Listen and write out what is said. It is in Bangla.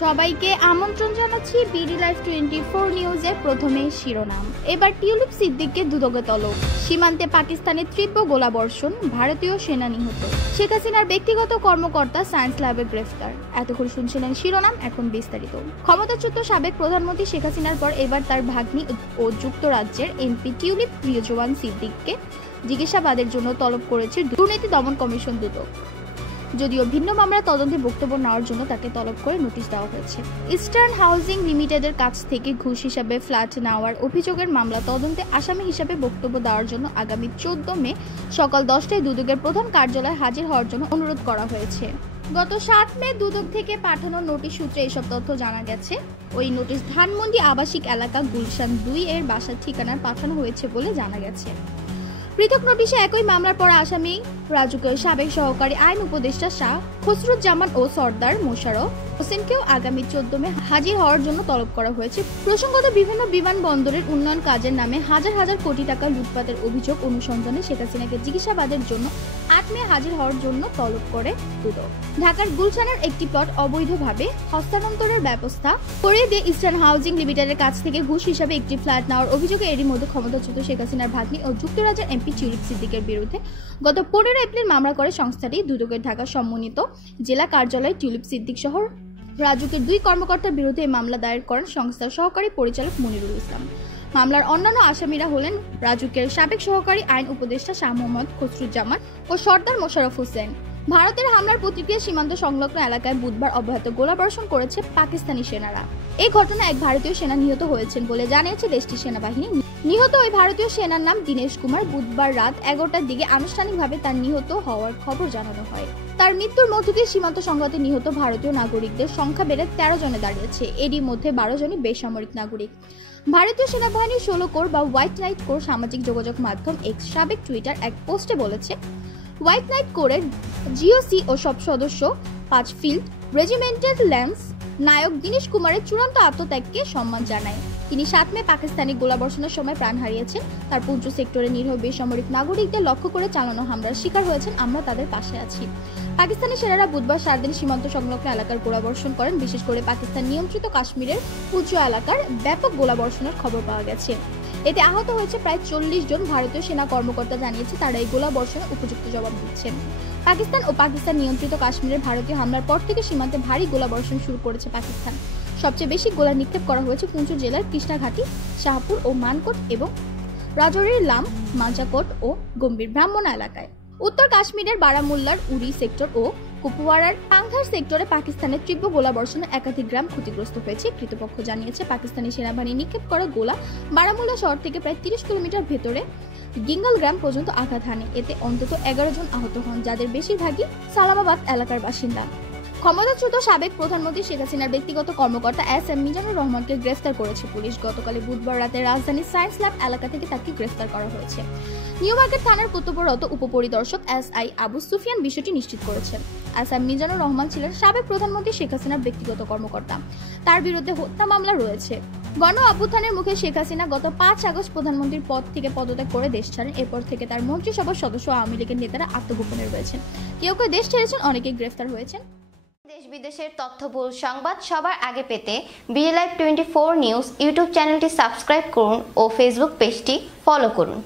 সবাইকে আমন্ত্রণ জানাচ্ছি বিডি লাইভ 24 নিউজের প্রথমে শিরোনাম। এবার টিউলিপ সিদ্দিককে দুদকে তলব। সীমান্তে পাকিস্তানের তীব্র গোলাবর্ষণ, ভারতীয় সেনা নিহত। শেখ হাসিনার ব্যক্তিগত কর্মকর্তা সায়েন্স ল্যাবে গ্রেফতার। এতক্ষণ শুনছিলেন শিরোনাম, এখন বিস্তারিত। ক্ষমতাচ্যুত সাবেক প্রধানমন্ত্রী শেখ হাসিনার পর এবার তার ভাগ্নি ও যুক্তরাজ্যের এমপি টিউলিপ রিজওয়ান সিদ্দিককে জিজ্ঞাসাবাদের জন্য তলব করেছে দুর্নীতি দমন কমিশন দুদক। যদিও ভিন্ন মামলার তদন্তে বক্তব্য নেওয়ার জন্য তাকে তলব করে নোটিশ দেওয়া হয়েছে। ইস্টার্ন হাউজিং লিমিটেডের কাছ থেকে ঘুষ হিসাবে ফ্ল্যাট নেওয়ার অভিযোগের মামলা তদন্তে আসামি হিসাবে বক্তব্য দেওয়ার জন্য আগামী 14 মে সকাল 10টায় দুদকের প্রধান কার্যালয়ে হাজির হওয়ার জন্য অনুরোধ করা হয়েছে। গত 7 মে দুদক থেকে পাঠানো নোটিশ সূত্রে এসব তথ্য জানা গেছে। ওই নোটিশ ধানমন্ডি আবাসিক এলাকা গুলশান 2 এর বাসার ঠিকানায় পাঠানো হয়েছে বলে জানা গেছে। পৃথক নোটিশে একই মামলার পর আসামি রাজুকের সাবেক সহকারী আইন উপদেষ্টা শাহ খসরুজ্জামান ও সর্দার মোশাররফ হোসেনকেও আগামী 14 মে হাজির হওয়ার জন্য তলব করা হয়েছে। প্রসঙ্গত, বিভিন্ন বিমানবন্দরের উন্নয়ন কাজের নামে হাজার হাজার কোটি টাকা লুটপাটের অভিযোগ অনুসন্ধানে শেখ হাসিনাকে জিজ্ঞাসাবাদের জন্য 8 মে হাজির হওয়ার জন্য তলব করে দুদক। ঢাকার গুলশানের একটি প্লট অবৈধভাবে হস্তান্তরের ব্যবস্থা করে দিয়ে ইস্টার্ন হাউজিং লিমিটেডের কাছ থেকে ঘুষ হিসাবে একটি ফ্ল্যাট নেওয়ার অভিযোগে এরই মধ্যে ক্ষমতাচ্যুত শেখ হাসিনার ভাগ্নি ও যুক্তরাজ্যের এমপি টিউলিপ সিদ্দিকের বিরুদ্ধে গত 15 এপ্রিল মামলা করে সংস্থাটি দুদকের ঢাকা সমন্বিত জেলা কার্যালয়ে টিউলিপ সিদ্দিক সহ রাজুকের 2 কর্মকর্তার বিরুদ্ধে মামলা দায়ের করেন সংস্থার সহকারী পরিচালক মনিরুল ইসলাম। মামলার অন্যান্য আসামিরা হলেন রাজুকের সাবেক সহকারী আইন উপদেষ্টা শাহ মোহাম্মদ খসরুজ্জামান ও সর্দার মোশাররফ হোসেন। ভারতের হামলার প্রতিক্রিয়া সীমান্ত সংলগ্ন এলাকায় বুধবার অব্যাহত গোলাবর্ষণ করেছে পাকিস্তানি সেনারা। এই ঘটনায় এক ভারতীয় সেনা নিহত হয়েছেন বলে জানিয়েছে দেশটির সেনাবাহিনী। নিহত ওই ভারতীয় সেনার নাম দীনেশ কুমার। বুধবার রাত 11টার দিকে আনুষ্ঠানিকভাবে তার নিহত হওয়ার খবর জানানো হয়। তার মৃত্যুর মধ্য দিয়ে সীমান্ত সংঘাতে নিহত ভারতীয় নাগরিকদের সংখ্যা বেড়ে 13 জনে দাঁড়িয়েছে। এরই মধ্যে 12 জনই বেসামরিক নাগরিক। ভারতীয় সেনাবাহিনীর 16 কোর বা হোয়াইট নাইট কোর সামাজিক যোগাযোগ মাধ্যম এক্স সাবেক টুইটার এক পোস্টে বলেছে, হোয়াইট নাইট কোরের জিওসি ও সব সদস্য 5 ফিল্ড রেজিমেন্টের ল্যান্স নায়ক দীনেশ কুমারের চূড়ান্ত আত্মত্যাগকে সম্মান জানায়। তিনি 7 মে পাকিস্তানি গোলাবর্ষণের সময় প্রাণ হারিয়েছেন। তার পুঞ্চ সেক্টরে নিরীহ বেসামরিক নাগরিকদের লক্ষ্য করে চালানো হামলার শিকার হয়েছেন। আমরা তাদের পাশে আছি। পাকিস্তানি সেনারা বুধবার সারাদিন সীমান্ত সংলগ্ন এলাকার গোলাবর্ষণ করেন। বিশেষ করে পাকিস্তান নিয়ন্ত্রিত কাশ্মীরের উচ্চ এলাকার ব্যাপক গোলাবর্ষণের খবর পাওয়া গেছে। এতে আহত হয়েছে প্রায় 40 জন। ভারতীয় সেনা কর্মকর্তা জানিয়েছে তারা এই গোলাবর্ষণে উপযুক্ত জবাব দিচ্ছেন। পাকিস্তান ও পাকিস্তান নিয়ন্ত্রিত কাশ্মীরের ভারতীয় হামলার পর থেকে সীমান্তে ভারী গোলাবর্ষণ শুরু করেছে পাকিস্তান। সবচেয়ে বেশি গোলা নিক্ষেপ করা হয়েছে পুঞ্চ জেলার কৃষ্ণাঘাটি, শাহপুর ও মানকোট এবং রাজৌরির লাম, মাজাকোট ও গম্ভীর ব্রাহ্মণ এলাকায়। উত্তর কাশ্মীরের বারামুল্লার উরি সেক্টর ও কুপওয়ারার পাংধার সেক্টরে পাকিস্তানের তীব্র গোলাবর্ষণে একাধিক গ্রাম ক্ষতিগ্রস্ত হয়েছে। কর্তৃপক্ষ জানিয়েছে পাকিস্তানি সেনাবাহিনী নিক্ষেপ করা গোলা বারামুল্লা শহর থেকে প্রায় 30 কিলোমিটার ভেতরে গিঙ্গাল গ্রাম পর্যন্ত আঘাত হানে। এতে অন্তত 11 জন আহত হন, যাদের বেশিরভাগই সালামাবাদ এলাকার বাসিন্দা। ক্ষমতাচ্যুত সাবেক প্রধানমন্ত্রী শেখ হাসিনার ব্যক্তিগত কর্মকর্তা এস.এম. মিজানুর রহমানকে গ্রেফতার করেছে পুলিশ। গতকাল বুধবার রাতে রাজধানীর সায়েন্স ল্যাব এলাকা থেকে তাকে গ্রেফতার করা হয়েছে। নিউ মার্কেট থানার কর্তব্যরত উপপরিদর্শক এস.আই. আবু সুফিয়ান বিষয়টি নিশ্চিত করেছেন। এস.এম. মিজানুর রহমান ছিলেন সাবেক প্রধানমন্ত্রী শেখ হাসিনার ব্যক্তিগত কর্মকর্তা। তার বিরুদ্ধে হত্যা মামলা রয়েছে। গণ অভ্যুত্থানের মুখে শেখ হাসিনা গত 5 আগস্ট প্রধানমন্ত্রীর পদ থেকে পদত্যাগ করে দেশ ছাড়েন। এরপর থেকে তার মন্ত্রিসভার সদস্য আওয়ামী লীগের নেতারা আত্মগোপনে রয়েছেন। কেউ কেউ দেশ ছেড়েছেন, অনেকে গ্রেফতার হয়েছেন। দেশ বিদেশের তথ্যবহুল সংবাদ সবার আগে পেতে বিডি লাইভ 24 নিউজ ইউটিউব চ্যানেলটি সাবস্ক্রাইব করুন ও ফেসবুক পেজটি ফলো করুন।